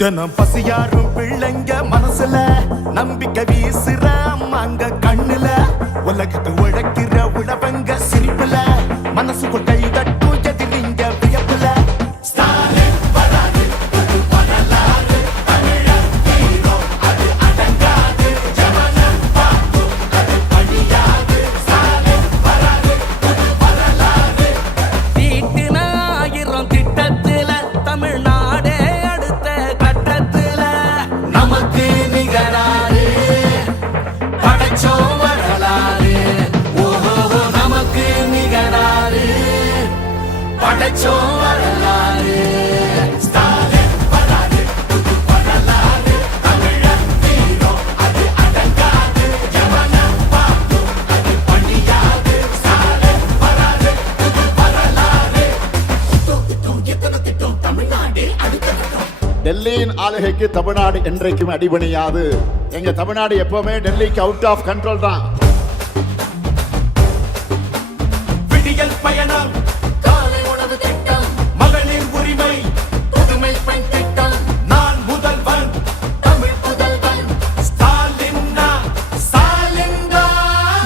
தினம் பசியாரும் பிள்ளைங்க மனசுல நம்பிக்கை வீசுற அம்மாங்க கண்ணுல உலகத்து உழைக்கிற உழவங்க சிரிப்புல மனசுக்குள் கை தட்டும் எதிரிங்க வியப்புல டெல்லியின் ஆளுகைக்கு தமிழ்நாடு என்றைக்கும் அடிபணியாது. எங்க தமிழ்நாடு எப்பவுமே டெல்லிக்கு அவுட் ஆஃப் கண்ட்ரோல் தான். விடியல் பயணம், காலை உணவு திட்டம், மகளிர் உரிமை, புதுமை பெண் திட்டம், நான் முதல்வன், தமிழ் புதல்வன், ஸ்டாலின்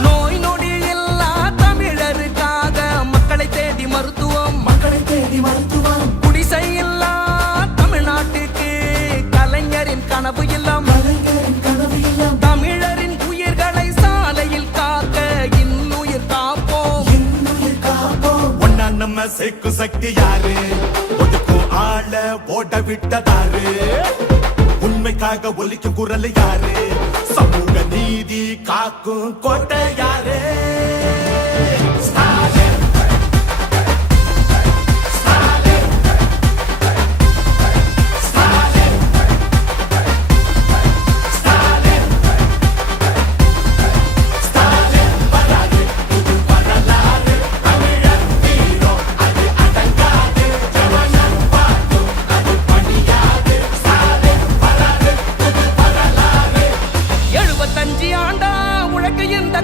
நோய் நொடி இல்லா தமிழருக்காக மக்களை தேடி மருத்துவம், குடிசை இல்லா தமிழ்நாட்டுக்கு கலைஞரின் கனவு இல்லம், தமிழரின் உயிர்களை சாலையில் காக்க இன்னுயிர் காப்போம். ஒன்னா நம்ம சேக்கு சக்தி யாரு, ஒதுக்கும் ஆள ஓட விட்டதாரு, உண்மைக்காக ஒலிக்கும் குரல் யாரு, சமூக நீதி காக்கும் கோட்டை யாரு.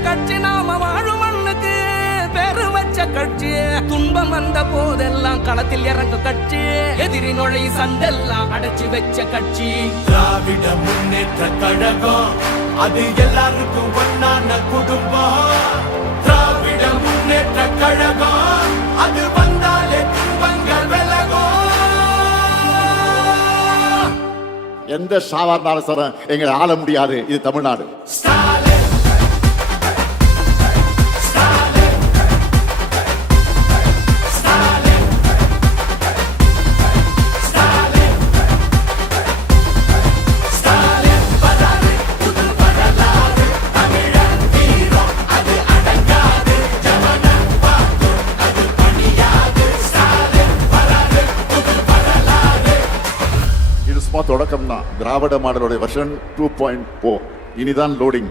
கட்சி நாம வாழும் மண்ணுக்கு பெரு வச்ச கட்சி, துன்பம் வந்த போதெல்லாம் களத்தில் இறங்க கட்சி, எதிரி நுழை சண்டெல்லாம் அடைச்சு வச்ச கட்சி. திராவிட முன்னேற்ற கழகம் அது எல்லாருக்கும் ஒன்னான குடும்பம். திராவிட முன்னேற்ற கழகம் அது வந்தாலே துன்பங்கள் விலகும். எந்த சாவார்ந்தாலும் சார் எங்களை ஆள முடியாது. இது தமிழ்நாடு. தொடக்கம் தான். திராவிட மாடலுடைய வெர்ஷன் 2.0 இனிதான் லோடிங்.